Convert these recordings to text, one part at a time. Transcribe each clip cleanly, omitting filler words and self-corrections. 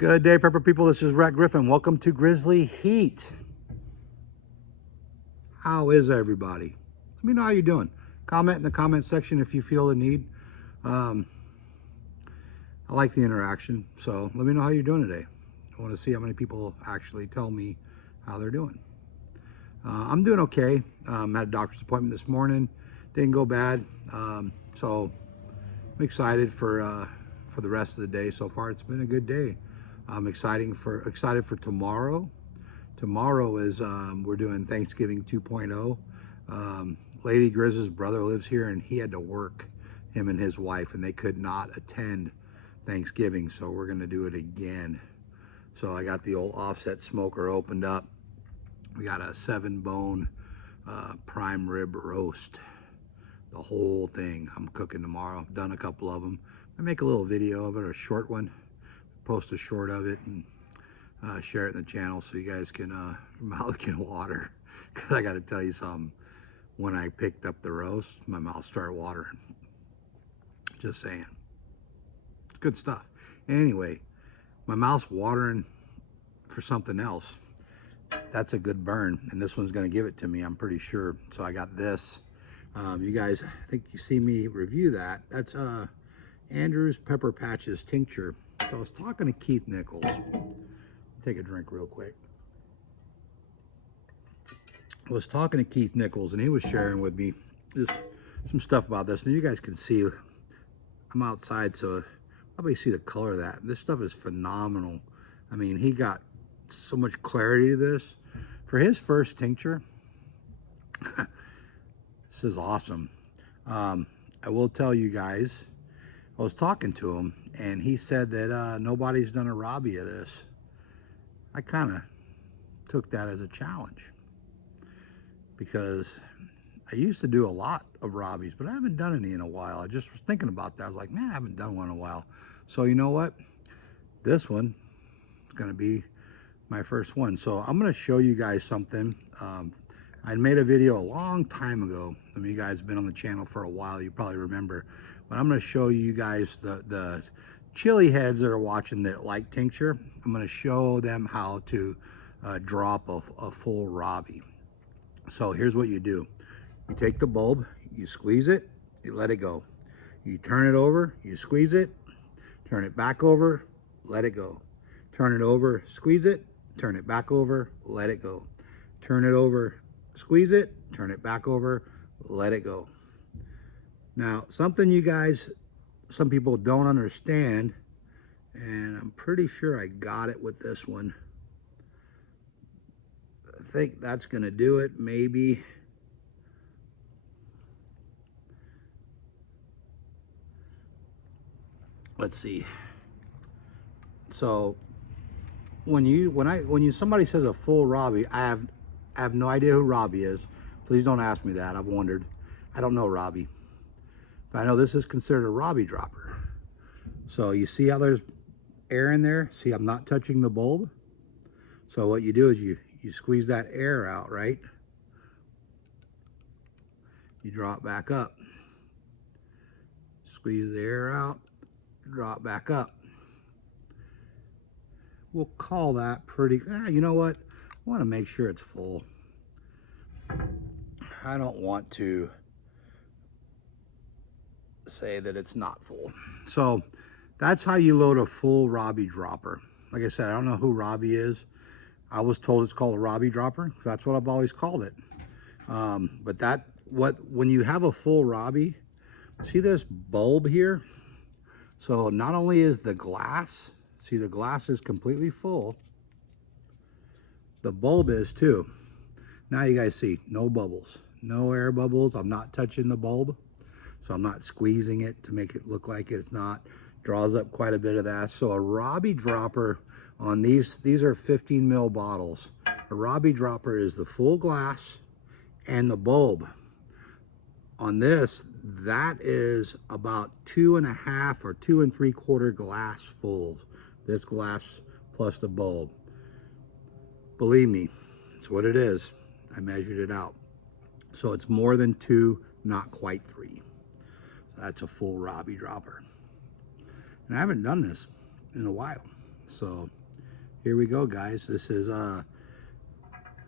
Good day, Prepper people. This is Rhett Griffin. Welcome to Grizzly Heat. How is everybody? Let me know how you're doing. Comment in the comment section if you feel the need. I like the interaction, so let me know how you're doing today. I want to see how many people actually tell me how they're doing. I'm doing okay. Had a doctor's appointment this morning. Didn't go bad. So I'm excited for the rest of the day. So far, it's been a good day. I'm excited for tomorrow. Tomorrow is we're doing Thanksgiving 2.0. Lady Grizz's brother lives here, and he had to work, him and his wife, and they could not attend Thanksgiving, so we're gonna do it again. So I got the old offset smoker opened up. We got a 7-bone prime rib roast, the whole thing. I'm cooking tomorrow. I've done a couple of them. I make a little video of it, a short one, post a short of it, and share it in the channel so you guys can your mouth can water. Because I got to tell you something, when I picked up the roast, my mouth started watering. Just saying. It's good stuff. Anyway, my mouth's watering for something else. That's a good burn, and this one's going to give it to me, I'm pretty sure. So I got this. You guys, I think you see me review that. That's Andrew's Pepper Patches Tincture. So I was talking to Keith Nichols. Take a drink real quick. I was talking to Keith Nichols, and he was sharing with me just some stuff about this. And you guys can see, I'm outside, so probably see the color of that. This stuff is phenomenal. I mean, he got so much clarity to this. For his first tincture, this is awesome. I will tell you guys, I was talking to him, and he said that nobody's done a Robbie of this. I kind of took that as a challenge, because I used to do a lot of Robbies, but I haven't done any in a while. I just was thinking about that. I was like, man, I haven't done one in a while. So you know what? This one is going to be my first one. So I'm going to show you guys something. I made a video a long time ago. Some of you guys have been on the channel for a while. You probably remember. But I'm going to show you guys the chili heads that are watching that like tincture. I'm going to show them how to drop a full Robbie. So here's what you do. You take the bulb, you squeeze it, you let it go. You turn it over, you squeeze it, turn it back over, let it go. Turn it over, squeeze it, turn it back over, let it go. Turn it over, squeeze it, turn it back over, let it go. Now, something you guys, some people don't understand, and I'm pretty sure I got it with this one. I think that's going to do it, maybe. Let's see. So when somebody says a full Robbie, I have no idea who Robbie is. Please don't ask me that. I've wondered. I don't know Robbie. But I know this is considered a Robbie dropper. So you see how there's air in there? See, I'm not touching the bulb. So what you do is you squeeze that air out, right? You drop back up. Squeeze the air out, drop back up. We'll call that pretty, you know what? I want to make sure it's full. I don't want to say that it's not full. So that's how you load a full Robbie dropper. Like I said, I don't know who Robbie is. I was told it's called a Robbie dropper. That's what I've always called it. But when you have a full Robbie, see this bulb here? So not only is the glass, see the glass is completely full, the bulb is too. Now you guys see, no bubbles, no air bubbles. I'm not touching the bulb, so I'm not squeezing it to make it look like it's not. Draws up quite a bit of that. So a Robbie dropper on these are 15 ml bottles. A Robbie dropper is the full glass and the bulb. On this, that is about 2.5 or 2 3/4 glass full. This glass plus the bulb. Believe me, it's what it is. I measured it out. So it's more than 2, not quite 3. That's a full Robbie dropper. And I haven't done this in a while. So here we go, guys. This is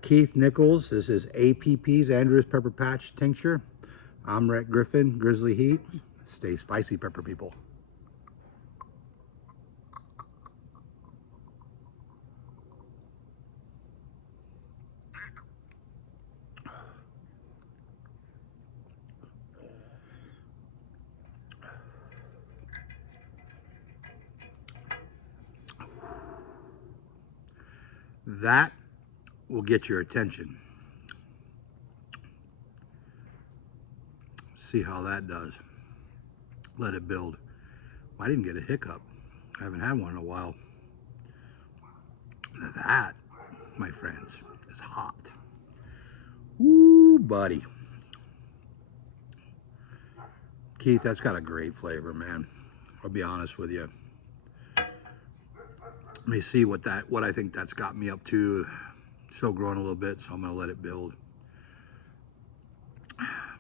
Keith Nichols. This is APP's Andrews Pepper Patch Tincture. I'm Rhett Griffin, Grizzly Heat. Stay spicy, pepper people. That will get your attention. See how that does. Let it build. I didn't get a hiccup. I haven't had one in a while. That, my friends, is hot. Ooh, buddy. Keith, that's got a great flavor, man. I'll be honest with you. Let me see what I think that's got me up to. Still growing a little bit, so I'm gonna let it build.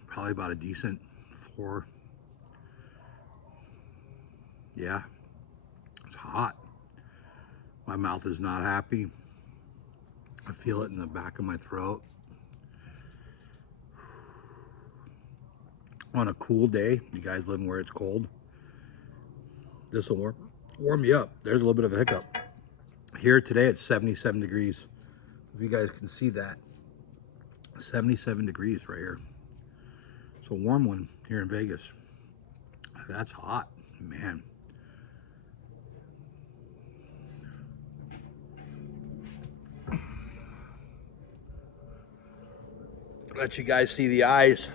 Probably about a decent 4. Yeah, it's hot. My mouth is not happy. I feel it in the back of my throat. On a cool day, you guys living where it's cold, this will warm you up. There's a little bit of a hiccup. Here today it's 77 degrees. If you guys can see that, 77 degrees right here. It's a warm one here in Vegas. That's hot, man. Let you guys see the eyes.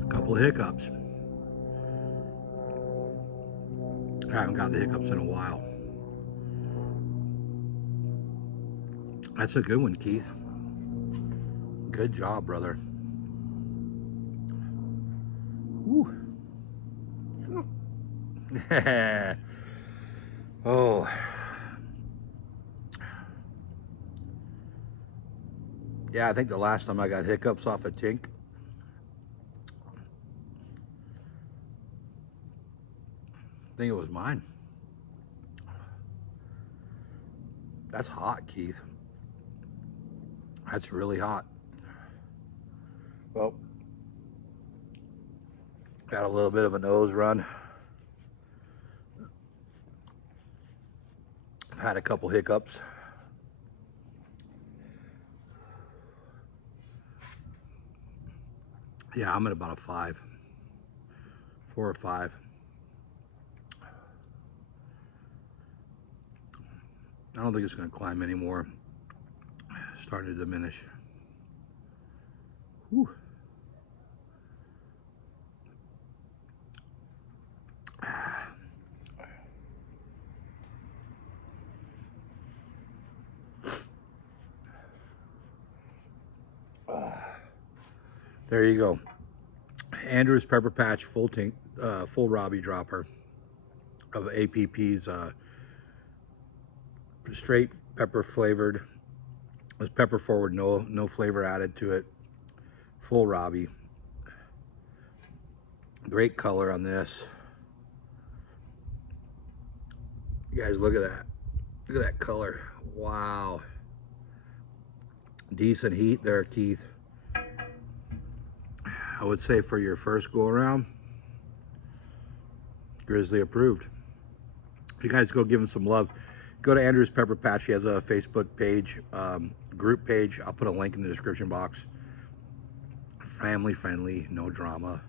A couple of hiccups. I haven't got the hiccups in a while. That's a good one, Keith. Good job, brother. Woo. Oh. Yeah, I think the last time I got hiccups off a tinc, I think it was mine. That's hot, Keith. That's really hot. Well, got a little bit of a nose run. I've had a couple hiccups. Yeah, I'm at about a 5. 4 or 5. I don't think it's going to climb anymore. It's starting to diminish. Whew. There you go. Andrews Pepper Patch full Robbie Dropper of APP's straight pepper flavored. It's pepper forward, no flavor added to it. Full Robbie. Great color on this. You guys look at that. Look at that color. Wow. Decent heat there, Keith. I would say for your first go around, Grizzly approved. You guys go give him some love. Go to Andrews Pepper Patch. He has a Facebook page, group page. I'll put a link in the description box. Family friendly, no drama.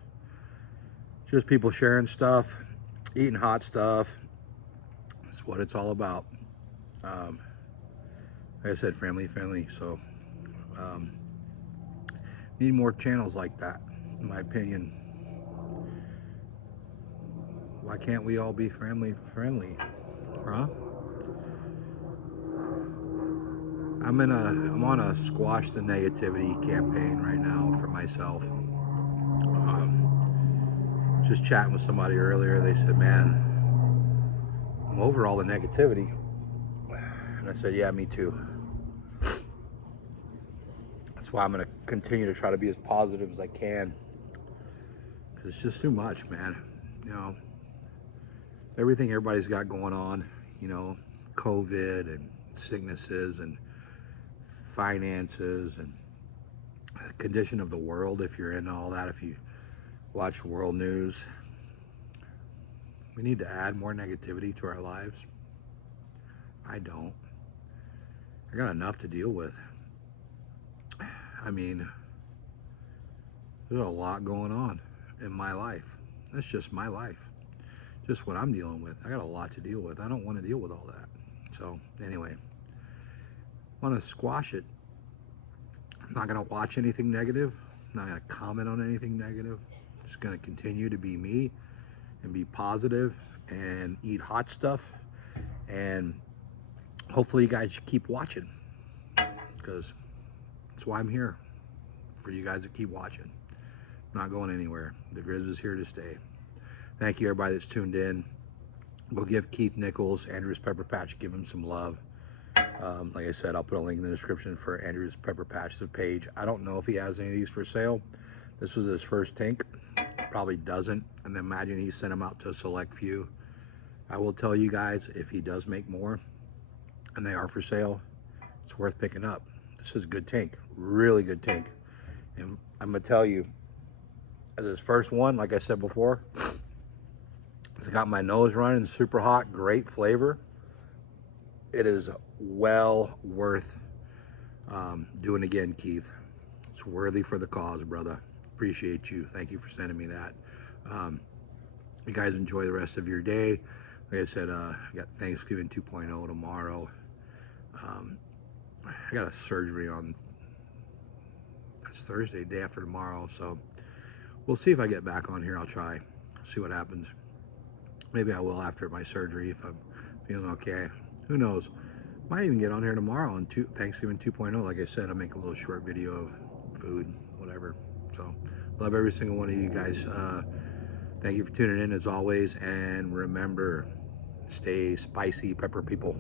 Just people sharing stuff, eating hot stuff. That's what it's all about. Like I said, family friendly. So need more channels like that, in my opinion. Why can't we all be family friendly, huh? I'm on a squash the negativity campaign right now for myself. Just chatting with somebody earlier. They said, man, I'm over all the negativity. And I said, yeah, me too. That's why I'm going to continue to try to be as positive as I can. it's just too much, man. You know, everything everybody's got going on, you know, COVID and sicknesses and finances and condition of the world, if you're into all that, if you watch world news. We need to add more negativity to our lives. I don't. I got enough to deal with. I mean, there's a lot going on in my life. That's just my life. Just what I'm dealing with. I got a lot to deal with. I don't want to deal with all that. So anyway, I want to squash it. I'm not going to watch anything negative. I'm not going to comment on anything negative. I'm just going to continue to be me and be positive and eat hot stuff. And hopefully you guys keep watching, because that's why I'm here, for you guys to keep watching. I'm not going anywhere. The Grizz is here to stay. Thank you, everybody that's tuned in. We'll give Keith Nichols, Andrew's Pepper Patch, give him some love. Like I said, I'll put a link in the description for Andrew's Pepper Patch, the page. I don't know if he has any of these for sale. This was his first tank. Probably doesn't. And imagine he sent them out to a select few. I will tell you guys, if he does make more and they are for sale, it's worth picking up. This is a good tank, really good tank. And I'm gonna tell you, as his first one, like I said before, it's got my nose running, super hot, great flavor. It is well worth doing again, Keith. It's worthy for the cause, brother. Appreciate you. Thank you for sending me that. You guys enjoy the rest of your day. Like I said, I got Thanksgiving 2.0 tomorrow. I got a surgery on, that's Thursday, day after tomorrow. So we'll see if I get back on here. I'll try, see what happens. Maybe I will after my surgery if I'm feeling okay. Who knows? Might even get on here tomorrow on Thanksgiving 2.0. Like I said, I'll make a little short video of food, whatever. So love every single one of you guys. Thank you for tuning in as always. And remember, stay spicy, pepper people.